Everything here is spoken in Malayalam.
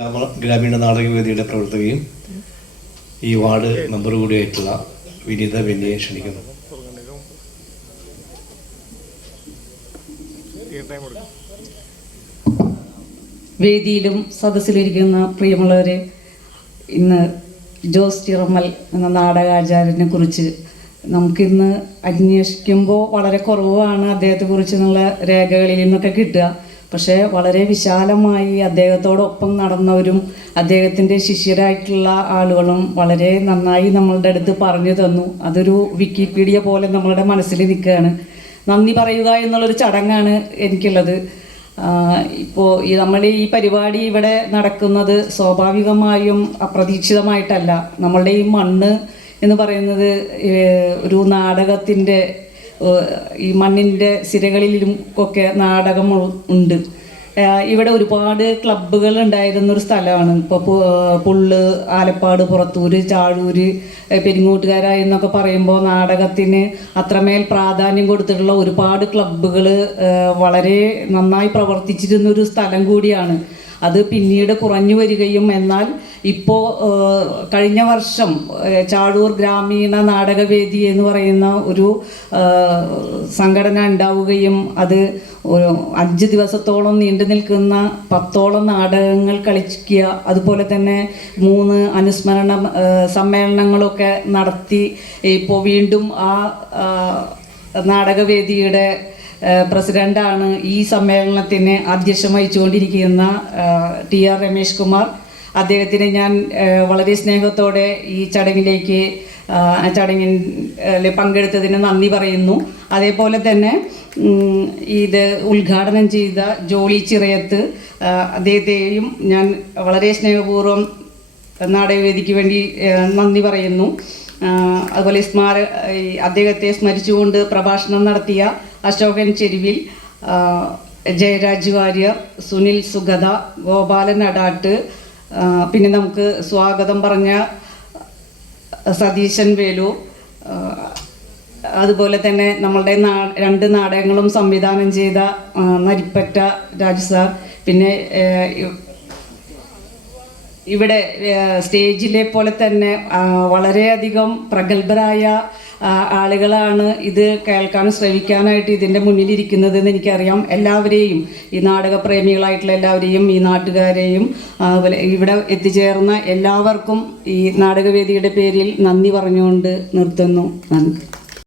ഗ്രാമ- ഗ്രാമീണ നാടകവേദിയുടെ പ്രവർത്തകയും ഈ വാർഡ് മെമ്പർ കൂടിയായിട്ടുള്ള വിനീത ബെന്നിയെ ക്ഷണിക്കുന്നു. വേദിയിലും സദസ്സിലിരിക്കുന്ന പ്രിയമുള്ളവരെ ഇന്ന് ജോസ് ചിറമ്മൽ എന്ന നാടകാചാര്യനെ കുറിച്ച് നമുക്കിന്ന് അന്വേഷിക്കുമ്പോൾ വളരെ കുറവാണ് അദ്ദേഹത്തെ കുറിച്ച് എന്നുള്ള രേഖകളിൽ നിന്നൊക്കെ കിട്ടുക. പക്ഷേ വളരെ വിശാലമായി അദ്ദേഹത്തോടൊപ്പം നടന്നവരും അദ്ദേഹത്തിന്റെ ശിഷ്യരായിട്ടുള്ള ആളുകളും വളരെ നന്നായി നമ്മളുടെ അടുത്ത് പറഞ്ഞു തന്നു. അതൊരു വിക്കിപീഡിയ പോലെ നമ്മളുടെ മനസ്സിൽ നിൽക്കുകയാണ്. നന്ദി പറയുക എന്നുള്ളൊരു ചടങ്ങാണ് എനിക്കുള്ളത്. ഇപ്പോൾ ഈ നമ്മൾ ഈ പരിപാടി ഇവിടെ നടക്കുന്നത് സ്വാഭാവികമായും അപ്രതീക്ഷിതമായിട്ടല്ല. നമ്മളുടെ ഈ മണ്ണ് എന്ന് പറയുന്നത് ഒരു നാടകത്തിന്റെ ഈ മണ്ണിന്റെ സിരകളിലും ഒക്കെ നാടകം ഉണ്ട്. ഇവിടെ ഒരുപാട് ക്ലബ്ബുകൾ ഉണ്ടായിരുന്ന ഒരു സ്ഥലമാണ്. ഇപ്പോൾ പുള്ള് ആലപ്പാട് പുറത്തൂര് ചാഴൂര് പെരിങ്ങോട്ടുകാരായി എന്നൊക്കെ പറയുമ്പോൾ നാടകത്തിന് അത്രമേൽ പ്രാധാന്യം കൊടുത്തിട്ടുള്ള ഒരുപാട് ക്ലബ്ബുകൾ വളരെ നന്നായി പ്രവർത്തിച്ചിരുന്ന ഒരു സ്ഥലം കൂടിയാണ്. അത് പിന്നീട് കുറഞ്ഞു വരികയും എന്നാൽ ഇപ്പോൾ കഴിഞ്ഞ വർഷം ചാടൂർ ഗ്രാമീണ നാടകവേദി എന്ന് പറയുന്ന ഒരു സംഘടന ഉണ്ടാവുകയും അത് ഒരു അഞ്ച് ദിവസത്തോളം നീണ്ടു നിൽക്കുന്ന പത്തോളം നാടകങ്ങൾ കളിക്കുക അതുപോലെ തന്നെ മൂന്ന് അനുസ്മരണ സമ്മേളനങ്ങളൊക്കെ നടത്തി ഇപ്പോൾ വീണ്ടും ആ നാടകവേദിയുടെ പ്രസിഡന്റാണ് ഈ സമ്മേളനത്തിന് അധ്യക്ഷം വഹിച്ചുകൊണ്ടിരിക്കുന്ന ടി ആർ രമേശ് കുമാർ. അദ്ദേഹത്തിന് ഞാൻ വളരെ സ്നേഹത്തോടെ ഈ ചടങ്ങിലേക്ക് ചടങ്ങിൽ പങ്കെടുത്തതിന് നന്ദി പറയുന്നു. അതേപോലെ തന്നെ ഇത് ഉദ്ഘാടനം ചെയ്ത ജോളി ചിറയത്ത് അദ്ദേഹത്തെയും ഞാൻ വളരെ സ്നേഹപൂർവം നാടകവേദിക്ക് വേണ്ടി നന്ദി പറയുന്നു. അതുപോലെ സ്മാര അദ്ദേഹത്തെ സ്മരിച്ചുകൊണ്ട് പ്രഭാഷണം നടത്തിയ അശോകൻ ചെരുവിൽ ജയരാജ് വാര്യർ സുനിൽ സുഗത ഗോപാലൻ അടാട്ട് പിന്നെ നമുക്ക് സ്വാഗതം പറഞ്ഞ സതീശൻ വേലു അതുപോലെ തന്നെ നമ്മളുടെ രണ്ട് നാടകങ്ങളും സംവിധാനം ചെയ്ത നരിപ്പറ്റ രാജു സാർ പിന്നെ ഇവിടെ സ്റ്റേജിലെ പോലെ തന്നെ വളരെയധികം പ്രഗത്ഭരായ ആളുകളാണ് ഇത് കേൾക്കാനും ശ്രവിക്കാനായിട്ട് ഇതിന്റെ മുന്നിലിരിക്കുന്നത് എന്ന് എനിക്കറിയാം. എല്ലാവരെയും ഈ നാടകപ്രേമികളായിട്ടുള്ള എല്ലാവരെയും ഈ നാട്ടുകാരെയും അതുപോലെ ഇവിടെ എത്തിച്ചേർന്ന എല്ലാവർക്കും ഈ നാടകവേദിയുടെ പേരിൽ നന്ദി പറഞ്ഞുകൊണ്ട് നിർത്തുന്നു. നന്ദി.